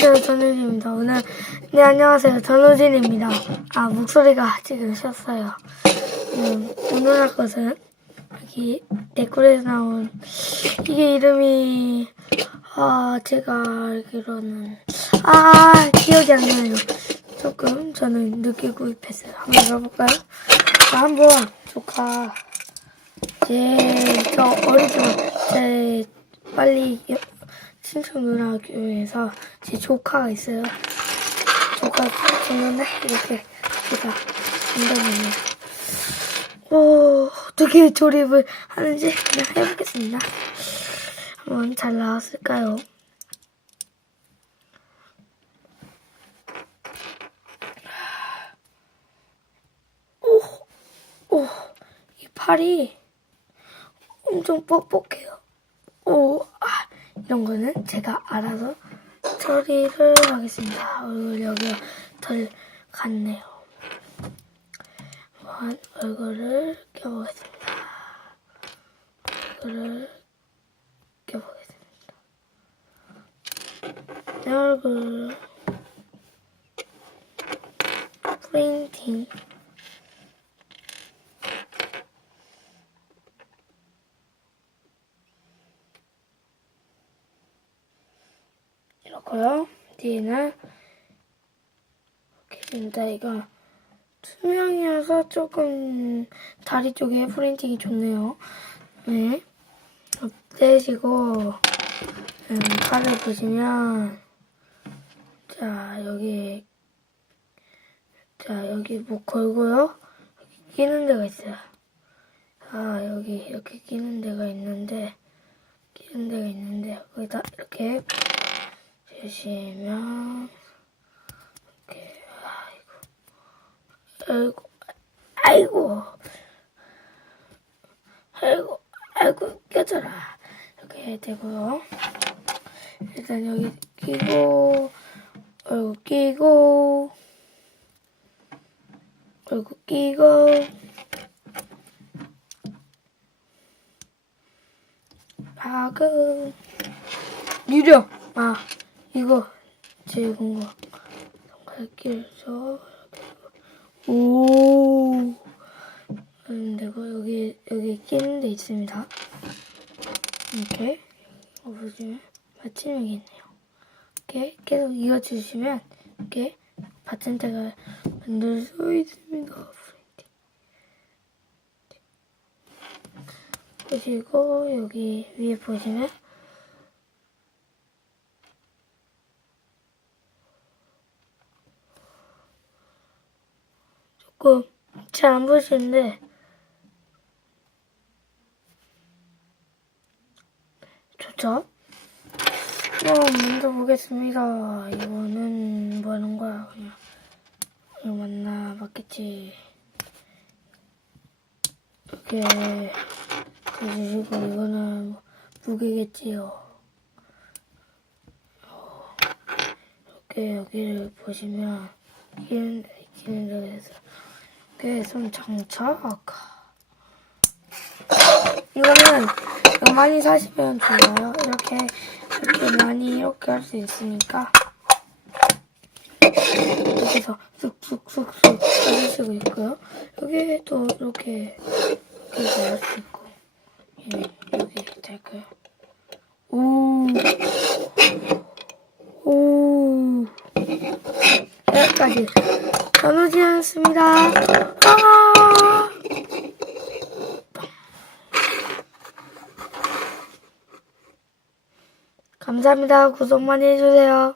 안녕하세요 전우진입니다. 오늘 네 안녕하세요 전우진입니다. 아 목소리가 지금 쉬었어요. 음, 오늘 할 것은 여기 댓글에서 나온 이게 이름이 아 제가 알기로는 아 기억이 안 나요. 조금 저는 늦게 구입했어요. 한번 열어볼까요? 자, 한번 조카 제 저 어리지만 제 빨리 여- 신청 누나교회에서 제 조카가 있어요. 조카 생겼네 이렇게 제가 한다면요. 오 어떻게 조립을 하는지 그냥 해보겠습니다. 한번 잘 나왔을까요? 오, 오, 이 팔이 엄청 뻑뻑해요. 오, 아, 이런 거는 제가 알아서 처리를 하겠습니다. 얼굴 여기가 덜 갔네요. 한번 얼굴을 껴보겠습니다. 얼굴을 껴보겠습니다. 내 얼굴 프린팅 이렇고요. 뒤에는 이렇게 됩니다. 이거 투명이어서 조금 다리 쪽에 프린팅이 좋네요. 네. 떼시고 음, 팔을 보시면 자 여기 자 여기 뭐 걸고요. 여기 끼는 데가 있어요. 아 여기 이렇게 끼는 데가 있는데 끼는 데가 있는데 거기다 이렇게 주시면 이렇게 아이고 아이고 아이고 아이고 껴져라. 이렇게 되고요. 일단 여기 끼고 얼굴 끼고 얼굴 끼고. 박은 유령 아 이거 제공 거 갈길서 오. 근데 이거 여기 여기 끼는 데 있습니다. 이렇게. 이거 보시면 받침이 있네요. 이렇게 계속 이어주시면 이렇게 받침대가 만들 수 있습니다. 보시고 여기 위에 보시면 조금 잘안 보시는데 좋죠? 어, 먼저 보겠습니다. 이거는 뭐 하는 거야, 그냥. 이거 맞나, 맞겠지. 이렇게 해주시고, 이거는 뭐 무게겠지요. 어, 이렇게 여기를 보시면, 끼는 데, 끼는 데에서, 손 장착. 이거는 이거 많이 사시면 좋아요. 이렇게 이렇게 많이 이렇게 할 수 있으니까 여기서 쑥쑥쑥쑥 해주시고 있고요. 여기도 이렇게 이렇게 할수 있고 예, 여기 될까요? 오, 오, 여기까지 전우지였습니다. 아. 감사합니다. 구독 많이 해주세요.